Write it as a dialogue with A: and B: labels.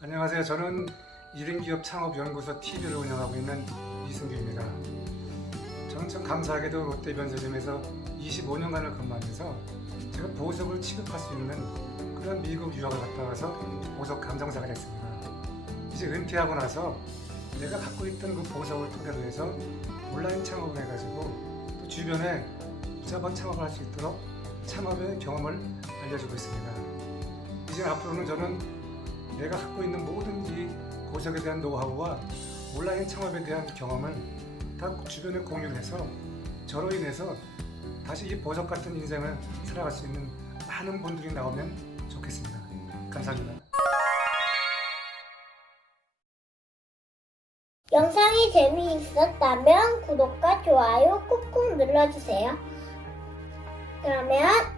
A: 안녕하세요. 저는 1인 기업 창업 연구소 TV를 운영하고 있는 이승규입니다. 저는 참 감사하게도 롯데 변세점에서 25년간을 근무하면서 제가 보석을 취급할 수 있는 그런 미국 유학을 갔다 와서 보석 감정사가 됐습니다. 이제 은퇴하고 나서 내가 갖고 있던 그 보석을 토대로 해서 온라인 창업을 해가지고 또 주변에 무자본 창업을 할 수 있도록 창업의 경험을 알려주고 있습니다. 이제 앞으로는 저는 내가 갖고 있는 모든 이 보석에 대한 노하우와 온라인 창업에 대한 경험을 다 주변에 공유를 해서 저로 인해서 다시 이 보석 같은 인생을 살아갈 수 있는 많은 분들이 나오면 좋겠습니다. 감사합니다.
B: 영상이 재미있었다면 구독과 좋아요 꾹꾹 눌러주세요. 그러면